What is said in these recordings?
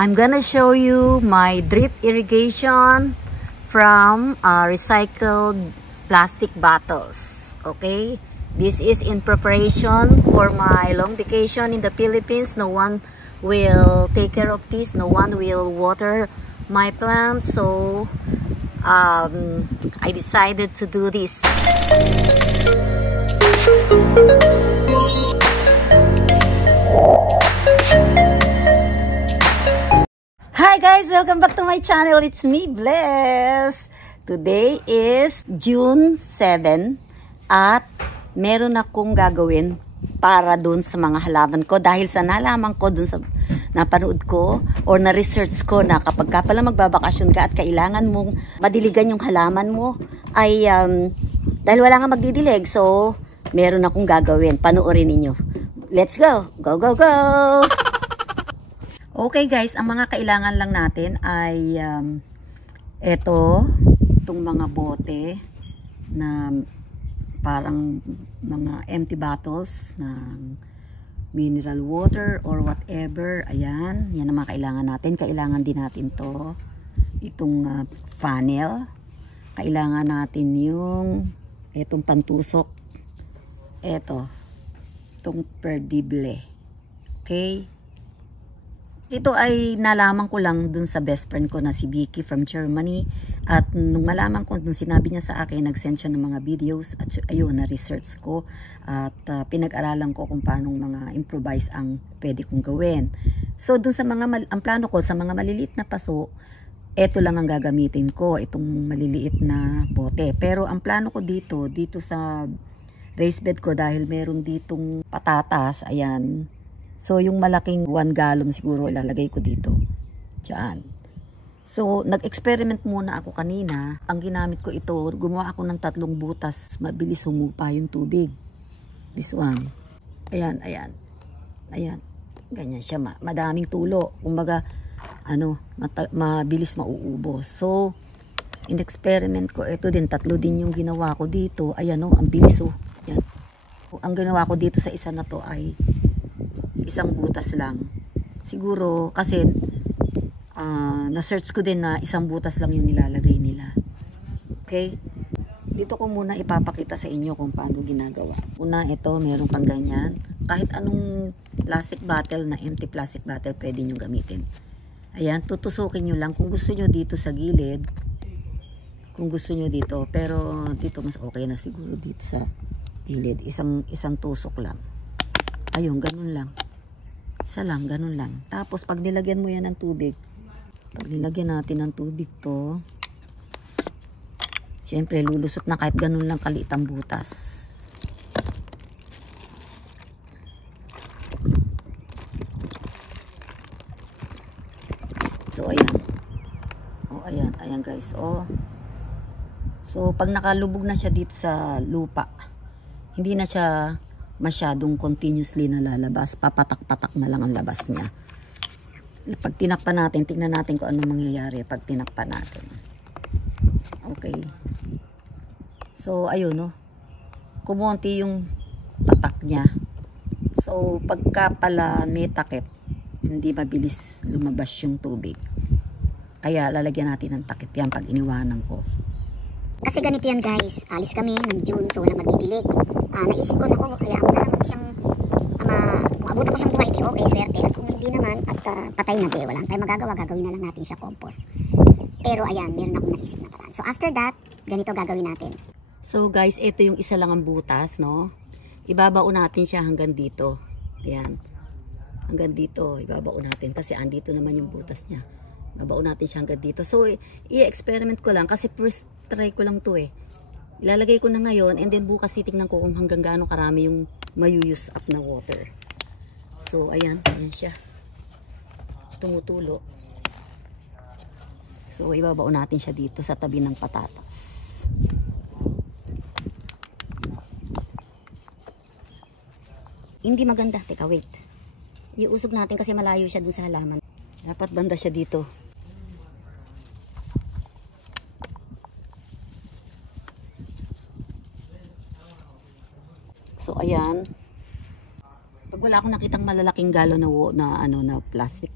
I'm gonna show you my drip irrigation from recycled plastic bottles. Okay, this is in preparation for my long vacation in the Philippines. No one will take care of this, no one will water my plants, so I decided to do this. Hi guys! Welcome back to my channel. It's me, Bless. Today is June 7 at meron akong gagawin para dun sa mga halaman ko dahil sa nalaman ko dun sa napanood ko or na-research ko na kapag ka pala magbabakasyon ka at kailangan mong madiligan yung halaman mo ay dahil wala nga magdidilig, so meron akong gagawin. Panoorin ninyo. Let's go! Go, go, go! Okay guys, ang mga kailangan lang natin ay itong mga bote na parang mga empty bottles ng mineral water or whatever. Ayan, yan ang mga kailangan natin. Kailangan din natin to. Itong funnel. Kailangan natin yung itong pantusok. Itong perdible. Okay? Ito ay nalaman ko lang dun sa best friend ko na si Vicky from Germany. At nung malaman ko, nung sinabi niya sa akin, nag-send siya ng mga videos. At ayun, na-research ko. At pinag-aralan ko kung paano mga improvise ang pwede kong gawin. So dun sa mga, ang plano ko sa mga maliliit na paso, ito lang ang gagamitin ko. Itong maliliit na bote. Pero ang plano ko dito sa raised bed ko, dahil meron ditong patatas, ayan. So, yung malaking 1 gallon siguro ilalagay ko dito. Diyan. So, nag-experiment muna ako kanina. Ang ginamit ko ito, gumawa ako ng 3 butas. Mabilis humupa yung tubig. This one. Ayan, ayan. Ayan. Ganyan siya. Madaming tulo. Kumbaga, mabilis mauubos. So, in-experiment ko, ito din, 3 din yung ginawa ko dito. Ayan ang bilis Ayan. Ang ginawa ko dito sa isa na to ay isang butas lang. Siguro kasi na-search ko din na isang butas lang yung nilalagay nila. Okay? Dito ko muna ipapakita sa inyo kung paano ginagawa. Una, ito, meron kang ganyan. Kahit anong plastic bottle na empty plastic bottle pwede nyo gamitin. Ayan, tutusukin nyo lang. Kung gusto nyo dito sa gilid, kung gusto nyo dito, pero dito mas okay na siguro dito sa gilid. Isang tusok lang. Ayun, ganun lang. Isa lang, ganun lang. Tapos, pag nilagyan mo yan ng tubig, pag nilagyan natin ng tubig to, syempre, lulusot na kahit ganun lang kaliit ang butas. So, ayan. Ayan. Ayan, guys. So, pag nakalubog na siya dito sa lupa, hindi na siya masyadong continuously na lalabas. Papatak-patak na lang ang labas niya. Pag tinakpan natin, tingnan natin kung anong mangyayari pag tinakpan natin. Okay. So, ayun kumonti yung tatak niya. So, pagka pala may takip, hindi mabilis lumabas yung tubig. Kaya, lalagyan natin ng takip yan pag iniwanan ko. Kasi ganito yan guys, alis kami ng June, so walang magdidilig. Naisip ko, naku, kaya mo na naman siyang, kung abutan ko siyang buhay, di okay, swerte. At kung hindi naman, at patay na, di, walang tayo magagawa, gagawin na lang natin siya compost. Pero ayan, meron akong naisip na paraan. So after that, ganito gagawin natin. So guys, ito yung isa lang ang butas, no? Ibabao natin siya hanggang dito. Ayan. Hanggang dito, ibabao natin kasi andito naman yung butas niya. Babao natin siya hanggang dito. So, i-experiment ko lang kasi first try ko lang to Ilalagay ko na ngayon and then bukas titignan ko kung hanggang gaano karami yung mayu-use up na water. So, ayan. Ayan siya. Tumutulo. So, ibabao natin siya dito sa tabi ng patatas. Hindi maganda. Teka, wait. Iusog natin kasi malayo siya dun sa halaman. Dapat banda siya dito. So, ayan. Pag wala akong nakitang malalaking galon na plastic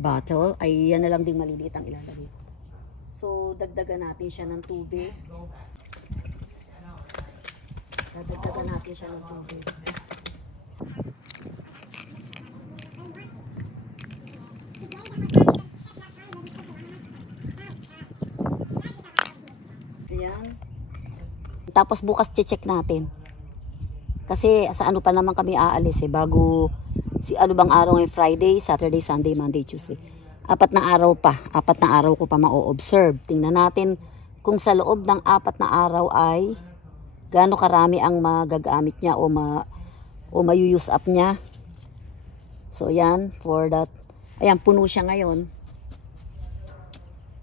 bottle. Ay, yan na lang ding maliliit ang ilalagay ko. So, dagdagan natin siya ng tubig. Dagdagan natin siya ng tubig. Ayan. Tapos bukas check natin. Kasi sa ano pa naman kami aalis bago ano bang araw ngayon? Friday, Saturday, Sunday, Monday, Tuesday. 4 na araw pa. 4 na araw ko pa ma-observe. Tingnan natin kung sa loob ng 4 na araw ay gaano karami ang magagamit niya o ma-use up niya. So yan, for that. Ayan, puno siya ngayon.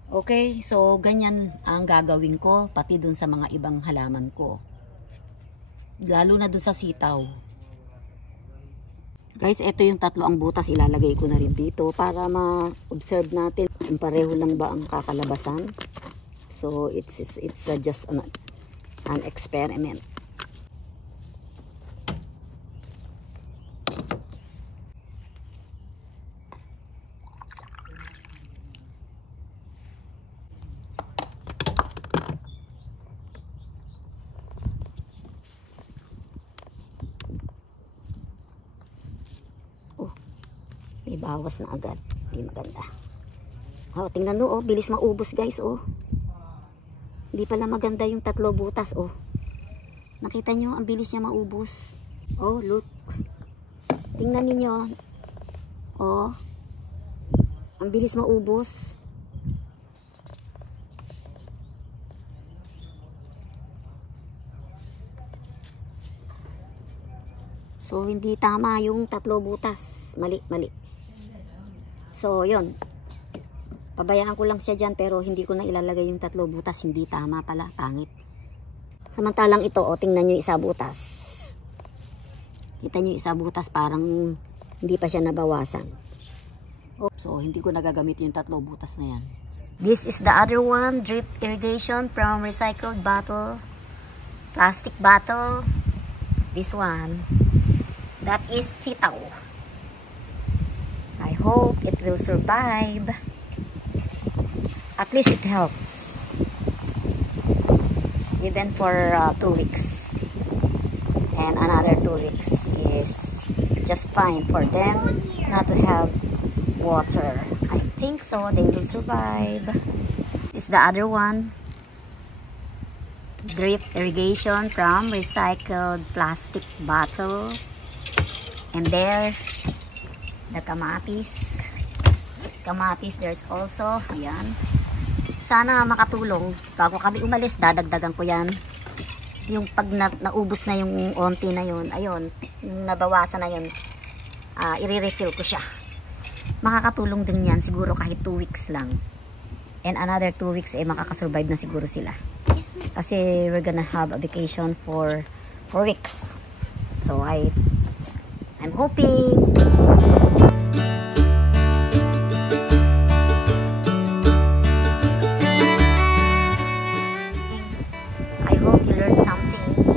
Okay, so ganyan ang gagawin ko pati dun sa mga ibang halaman ko. Lalo na dun sa sitaw. Guys, ito yung 3 ang butas, ilalagay ko na rin dito para ma-observe natin kung pareho lang ba ang kakalabasan. So it's just an experiment. May bawas na agad. Hindi maganda. Oh, tingnan nyo, oh. Bilis maubos, guys, oh. Hindi pala maganda yung 3 butas, oh. Nakita nyo, ang bilis niya maubos. Oh, look. Tingnan niyo. Oh. Ang bilis maubos. So, hindi tama yung 3 butas. Mali. So, yun. Pabayaan ko lang siya dyan, pero hindi ko na ilalagay yung 3 butas. Hindi tama pala. Pangit. Samantalang ito, o, tingnan nyo yung isa butas. Kita nyo yung isa butas, parang hindi pa siya nabawasan. Oh, so, hindi ko nagagamit yung 3 butas na yan. This is the other one, drip irrigation from recycled bottle. Plastic bottle. This one. That is sitaw. I hope it will survive. At least it helps. Even for 2 weeks. And another 2 weeks is just fine for them not to have water. I think so. They will survive. This is the other one. Drip irrigation from recycled plastic bottle. And there, the kamatis. Kamatis, there's also, ayan. Sana makatulong. Bago kami umalis, dadagdagan ko yan. Yung pag naubos na yung onti na yun, ayun, yung nabawasan na yun, i-refill ko siya. Makakatulong din yan, siguro kahit 2 weeks lang. And another 2 weeks, makakasurvive na siguro sila. Kasi we're gonna have a vacation for 4 weeks. So, I'm hoping. I hope you learned something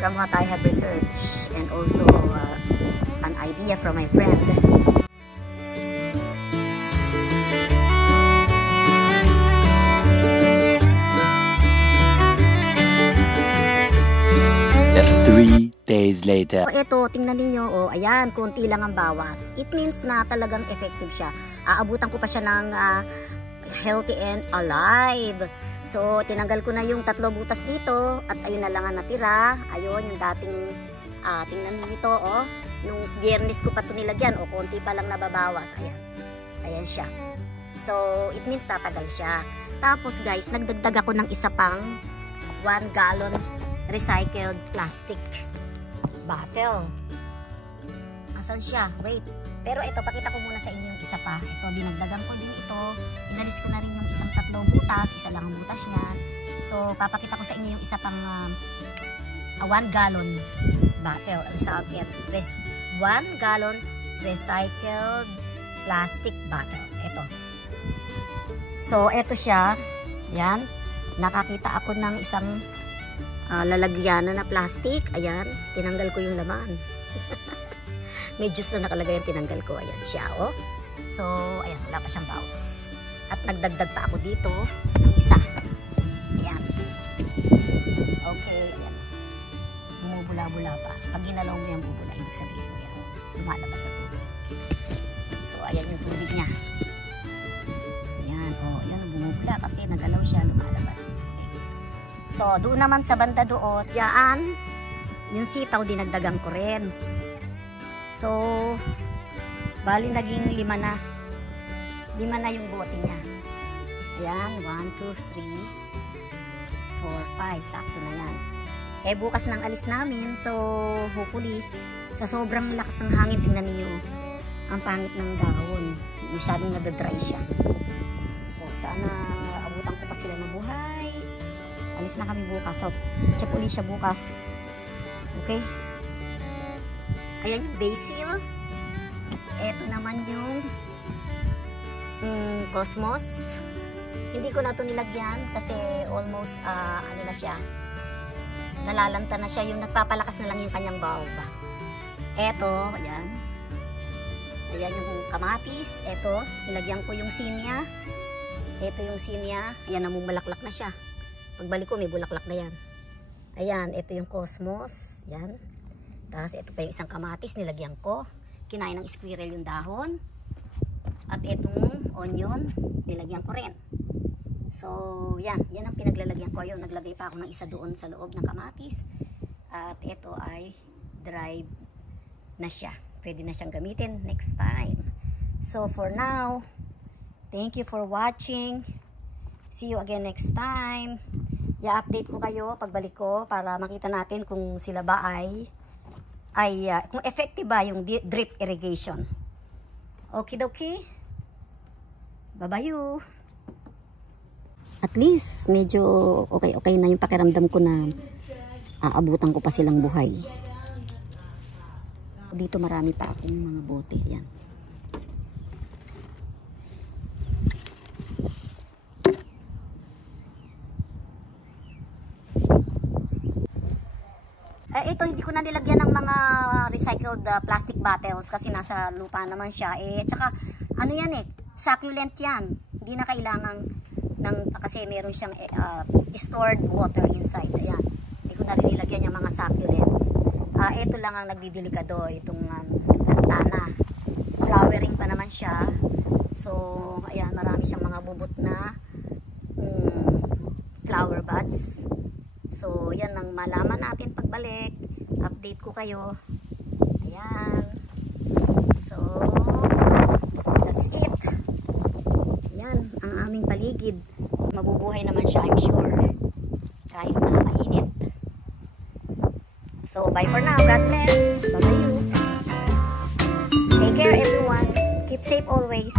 from what I have researched and also an idea from my friend. Days later. So, ito, tingnan niyo, oh, ayan, konti lang ang bawas. It means na talagang effective siya. Aabutan ko pa siya ng healthy and alive. So, tinanggal ko na yung 3 butas dito at ayun na lang ang natira. Ayun, yung dating, tingnan niyo ito, oh. Nung Biyernes ko pa ito nilagyan, oh, konti pa lang nababawas. Ayan. Ayan siya. So, it means tatagal siya. Tapos, guys, nagdagdag ako ng isa pang 1 gallon recycled plastic bottle. Asan siya? Wait. Pero ito, pakita ko muna sa inyo yung isa pa. Ito, dinagdagan ko din ito. Inalis ko na rin yung isang 3 butas. Isa lang ang butas niya. So, papakita ko sa inyo yung isa pang 1 gallon bottle. 1 gallon recycled plastic bottle. Ito. So, ito siya. Yan. Nakakita ako ng isang lalagyanan na plastic. Ayan, tinanggal ko yung laman. May juice na nakalagay yung tinanggal ko. Ayan siya, oh. So, ayan, wala pa siyang bouts. At nagdagdag pa ako dito ng isa. Ayan. Okay, ayan. Bumubula-bula pa. Pag ginalaw mo yung bubula, ibig sabihin mo yan. Lumalabas sa tubig. So, ayan yung tubig niya. Ayan, oh, ayan, bumubula kasi nagalaw siya, lumalabas. So, doon naman sa banda doon, diyan, yung sitaw dinagdagan ko rin. So, bali naging 5 na. 5 na yung bote niya. Ayan, 1, 2, 3, 4, 5. Sakto na yan. Eh, bukas ng alis namin. So, hopefully, sa sobrang lakas ng hangin, tingnan niyo ang pangit ng dahon. Masyadong nadadry siya. O, sana abutan ko pa sila ng buhay. Alis na kami bukas. So, check ulit siya bukas. Okay? Ayan yung basil. Ito naman yung cosmos. Hindi ko na ito nilagyan kasi almost ano na siya, nalalanta na siya, yung nagpapalakas na lang yung kanyang bulb. Eto, ayan. Ayan yung kamatis. Eto, nilagyan ko yung simya. Eto yung simya. Ayan, namumulaklak na siya. Pagbalik ko, may bulaklak na yan. Ayan, ito yung cosmos. Ayan. Tapos ito pa yung isang kamatis, nilagyan ko. Kinain ng squirrel yung dahon. At itong onion, nilagyan ko rin. So, yan. Yan ang pinaglalagyan ko. Ayun, naglagay pa ako ng isa doon sa loob ng kamatis. At ito ay dried na siya. Pwede na siyang gamitin next time. So, for now, thank you for watching. See you again next time. I-update ko kayo pagbalik ko para makita natin kung sila ba kung effective ba yung drip irrigation. Okidoki. Bye-bye. At least, medyo okay na yung pakiramdam ko na aabutan ko pa silang buhay. Dito marami pa akong mga bote. Yan. Ito, hindi ko na nilagyan ng mga recycled plastic bottles kasi nasa lupa naman siya. Tsaka, ano yan succulent yan. Hindi na kailangan kasi meron siyang stored water inside. Ayan. Hindi ko na rin nilagyan yung mga succulents. Ito lang ang nagdidelikado, itong lantana. Flowering pa naman siya. So, ayan, marami siyang mga bubot na flower buds. So, yan ang malaman natin pagbalik. Update ko kayo. Ayan. So, that's it. Ayan, ang aming paligid. Mabubuhay naman siya, I'm sure. Kahit na mainit. So, bye for now. God bless. Bye-bye. Take care, everyone. Keep safe always.